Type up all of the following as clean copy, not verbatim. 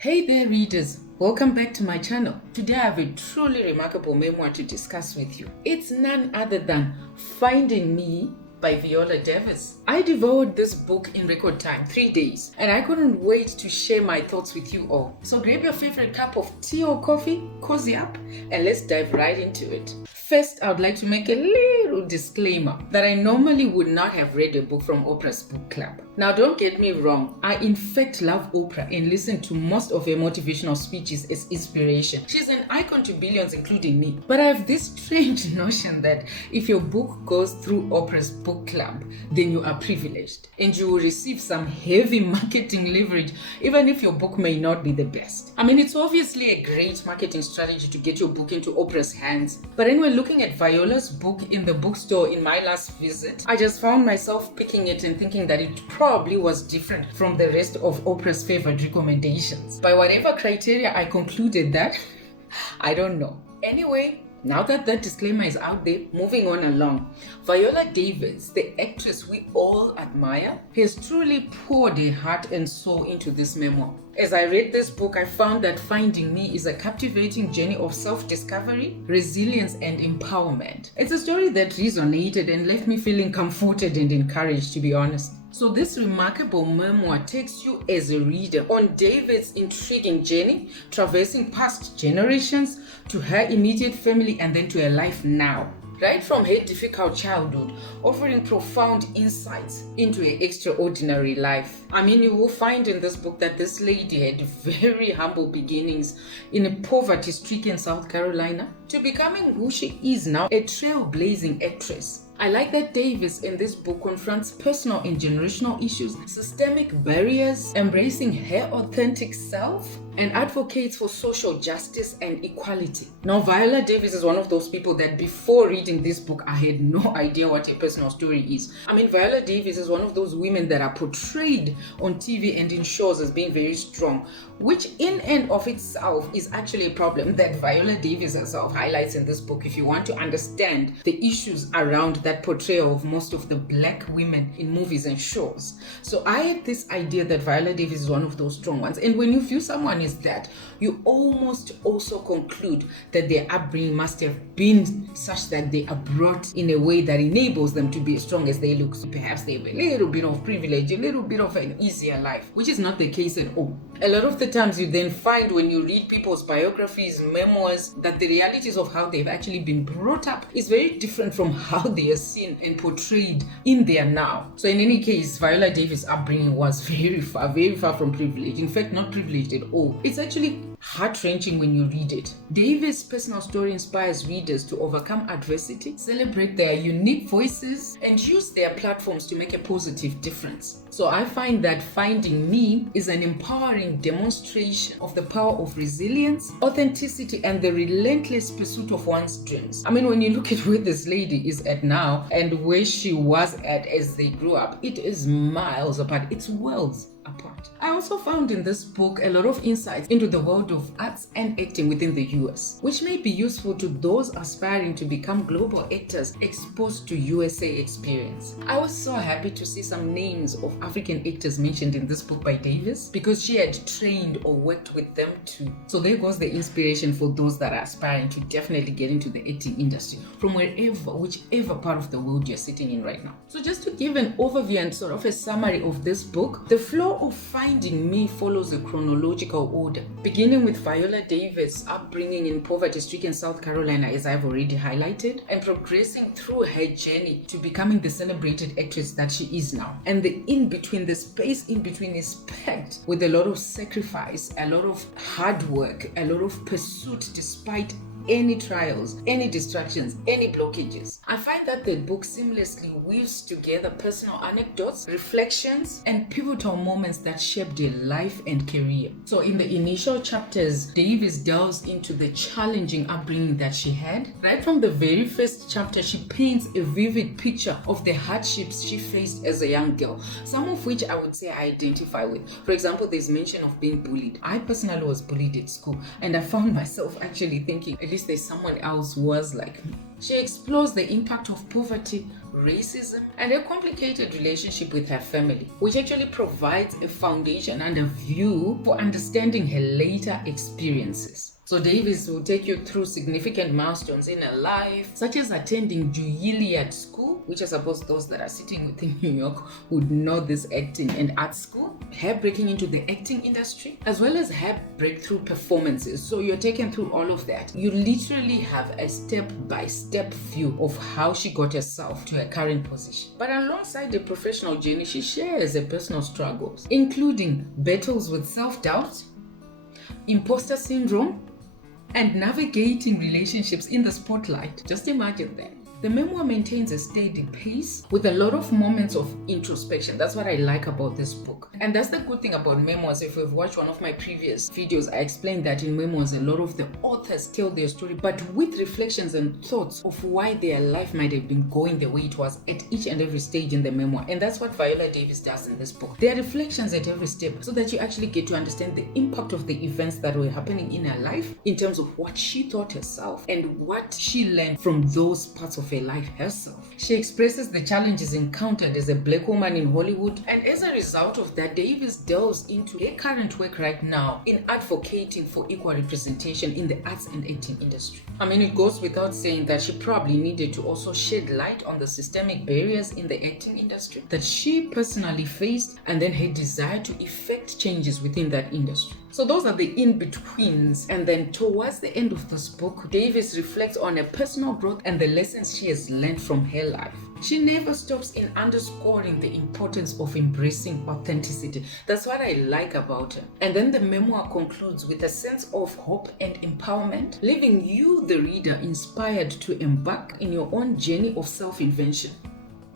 Hey there readers, welcome back to my channel. Today I have a truly remarkable memoir to discuss with you. It's none other than Finding Me by Viola Davis. I devoured this book in record time, 3 days, and I couldn't wait to share my thoughts with you all. So grab your favorite cup of tea or coffee, cozy up, and let's dive right into it. First, I would like to make a little disclaimer that I normally would not have read a book from Oprah's book club. Now, don't get me wrong, I in fact love Oprah and listen to most of her motivational speeches as inspiration. She's an icon to billions, including me. But I have this strange notion that if your book goes through Oprah's book club, then you are privileged and you will receive some heavy marketing leverage, even if your book may not be the best. I mean, it's obviously a great marketing strategy to get your book into Oprah's hands. But anyway, looking at Viola's book in the bookstore in my last visit, I just found myself picking it and thinking that it probably was different from the rest of Oprah's favored recommendations. By whatever criteria I concluded that, I don't know. Anyway, now that disclaimer is out there, moving on along. Viola Davis, the actress we all admire, has truly poured her heart and soul into this memoir. As I read this book, I found that Finding Me is a captivating journey of self-discovery, resilience, and empowerment. It's a story that resonated and left me feeling comforted and encouraged, to be honest. So this remarkable memoir takes you as a reader on David's intriguing journey, traversing past generations to her immediate family and then to her life now. Right from her difficult childhood, offering profound insights into her extraordinary life. I mean, you will find in this book that this lady had very humble beginnings in a poverty-stricken South Carolina to becoming who she is now, a trailblazing actress. I like that Davis in this book confronts personal and generational issues, systemic barriers, embracing her authentic self, and advocates for social justice and equality. Now, Viola Davis is one of those people that before reading this book, I had no idea what her personal story is. I mean, Viola Davis is one of those women that are portrayed on TV and in shows as being very strong, which in and of itself is actually a problem that Viola Davis herself highlights in this book if you want to understand the issues around that portrayal of most of the black women in movies and shows. So I had this idea that Viola Davis is one of those strong ones. And when you view someone as that, you almost also conclude that their upbringing must have been such that they are brought in a way that enables them to be as strong as they look. So perhaps they have a little bit of privilege, a little bit of an easier life, which is not the case at all. A lot of the times you then find when you read people's biographies, memoirs, that the realities of how they've actually been brought up is very different from how they are seen and portrayed in their now. So in any case, Viola Davis' upbringing was very far from privilege. In fact, not privileged at all. It's actually heart-wrenching when you read it. Davis' personal story inspires readers to overcome adversity, celebrate their unique voices, and use their platforms to make a positive difference. So I find that Finding Me is an empowering demonstration of the power of resilience, authenticity, and the relentless pursuit of one's dreams. I mean, when you look at where this lady is at now and where she was at as they grew up, it is miles apart. It's worlds apart. I also found in this book a lot of insights into the world of arts and acting within the US, which may be useful to those aspiring to become global actors exposed to USA experience. I was so happy to see some names of African actors mentioned in this book by Davis because she had trained or worked with them too. So there goes the inspiration for those that are aspiring to definitely get into the acting industry from whichever part of the world you're sitting in right now. So just to give an overview and sort of a summary of this book, the flow of Finding Me follows a chronological order, beginning with Viola Davis' upbringing in poverty-stricken South Carolina, as I've already highlighted, and progressing through her journey to becoming the celebrated actress that she is now. And the space in between is packed with a lot of sacrifice, a lot of hard work, a lot of pursuit despite any trials, any distractions, any blockages. I find that the book seamlessly weaves together personal anecdotes, reflections, and pivotal moments that shaped her life and career. So in the initial chapters, Davis delves into the challenging upbringing that she had. Right from the very first chapter, she paints a vivid picture of the hardships she faced as a young girl, some of which I would say I identify with. For example, there's mention of being bullied. I personally was bullied at school, and I found myself actually thinking, at least there's someone else who was like me. She explores the impact of poverty, racism, and a complicated relationship with her family, which actually provides a foundation and a view for understanding her later experiences. So Davis will take you through significant milestones in her life, such as attending Juilliard School, which I suppose those that are sitting within New York would know this acting and art school, her breaking into the acting industry, as well as her breakthrough performances. So you're taken through all of that. You literally have a step-by-step view of how she got herself to her current position. But alongside the professional journey, she shares her personal struggles, including battles with self-doubt, imposter syndrome, and navigating relationships in the spotlight. Just imagine that. The memoir maintains a steady pace with a lot of moments of introspection. That's what I like about this book. And that's the good thing about memoirs. If you've watched one of my previous videos, I explained that in memoirs, a lot of the authors tell their story, but with reflections and thoughts of why their life might have been going the way it was at each and every stage in the memoir. And that's what Viola Davis does in this book. There are reflections at every step so that you actually get to understand the impact of the events that were happening in her life in terms of what she thought herself and what she learned from those parts of her life herself. She expresses the challenges encountered as a Black woman in Hollywood, and as a result of that, Davis delves into her current work right now in advocating for equal representation in the arts and acting industry. I mean, it goes without saying that she probably needed to also shed light on the systemic barriers in the acting industry that she personally faced, and then her desire to effect changes within that industry. So those are the in-betweens. And then towards the end of this book, Davis reflects on her personal growth and the lessons she has learned from her life. She never stops in underscoring the importance of embracing authenticity. That's what I like about her. And then the memoir concludes with a sense of hope and empowerment, leaving you, the reader, inspired to embark in your own journey of self-invention.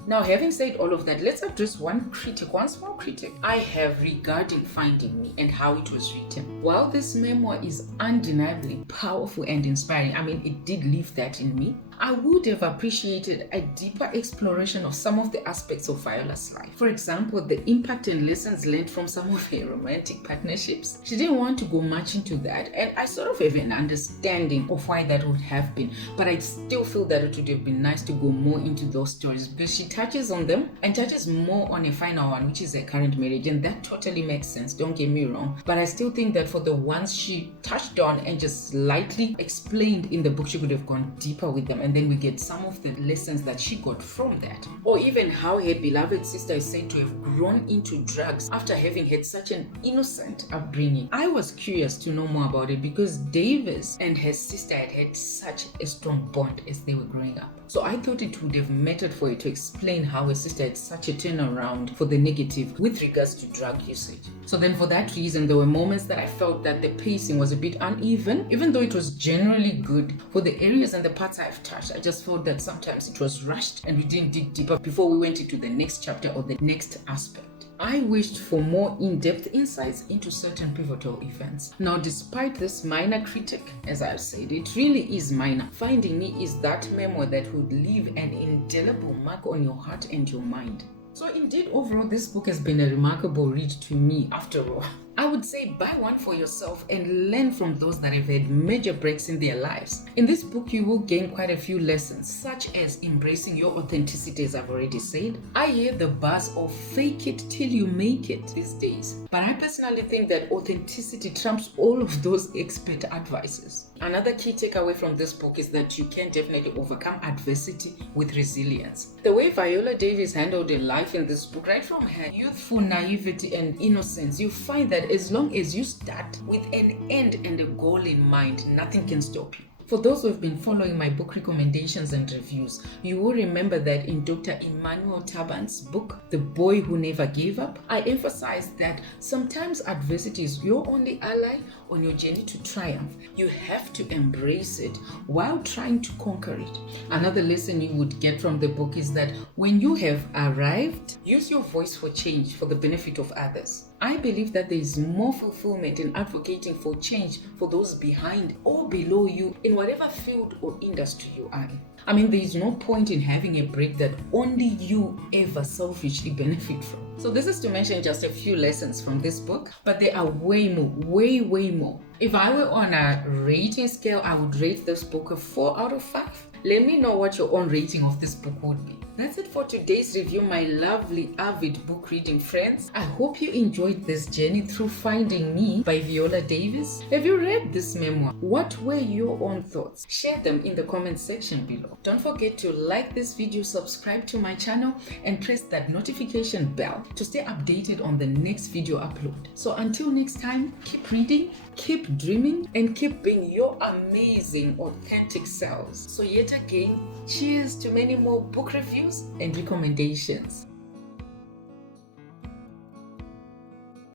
Now, having said all of that, let's address one small critic I have regarding Finding Me and how it was written. While this memoir is undeniably powerful and inspiring, I mean, it did leave that in me, I would have appreciated a deeper exploration of some of the aspects of Viola's life. For example, the impact and lessons learned from some of her romantic partnerships. She didn't want to go much into that, and I sort of have an understanding of why that would have been, but I still feel that it would have been nice to go more into those stories because she touches on them and touches more on a final one, which is her current marriage, and that totally makes sense, don't get me wrong. But I still think that for the ones she touched on and just slightly explained in the book, she could have gone deeper with them, and then we get some of the lessons that she got from that. Or even how her beloved sister is said to have grown into drugs after having had such an innocent upbringing. I was curious to know more about it because Davis and her sister had had such a strong bond as they were growing up. So I thought it would have mattered for her to explain how her sister had such a turnaround for the negative with regards to drug usage. So then for that reason, there were moments that I felt that the pacing was a bit uneven, even though it was generally good. For the areas and the parts I've touched, I just felt that sometimes it was rushed and we didn't dig deeper before we went into the next chapter or the next aspect. I wished for more in-depth insights into certain pivotal events. Now, despite this minor critic, as I've said, it really is minor. Finding Me is that memoir that would leave an indelible mark on your heart and your mind. So indeed, overall, this book has been a remarkable read to me after all. I would say buy one for yourself and learn from those that have had major breaks in their lives. In this book, you will gain quite a few lessons, such as embracing your authenticity, as I've already said. I hear the buzz of fake it till you make it these days, but I personally think that authenticity trumps all of those expert advices. Another key takeaway from this book is that you can definitely overcome adversity with resilience. The way Viola Davis handled her life in this book, right from her youthful naivety and innocence, you find that as long as you start with an end and a goal in mind, nothing can stop you. For those who have been following my book recommendations and reviews, you will remember that in Dr. Emmanuel Taban's book, The Boy Who Never Gave Up, I emphasized that sometimes adversity is your only ally on your journey to triumph. You have to embrace it while trying to conquer it. Another lesson you would get from the book is that when you have arrived, use your voice for change for the benefit of others. I believe that there is more fulfillment in advocating for change for those behind or below you in whatever field or industry you are in. I mean, there is no point in having a break that only you ever selfishly benefit from. So this is to mention just a few lessons from this book, but there are way more. If I were on a rating scale, I would rate this book a 4 out of 5. Let me know what your own rating of this book would be. That's it for today's review, my lovely avid book reading friends. I hope you enjoyed this journey through Finding Me by Viola Davis. Have you read this memoir? What were your own thoughts? Share them in the comment section below. Don't forget to like this video, subscribe to my channel, and press that notification bell to stay updated on the next video upload. So until next time, keep reading, keep dreaming, and keep being your amazing, authentic selves. So yet again, cheers to many more book reviews and recommendations.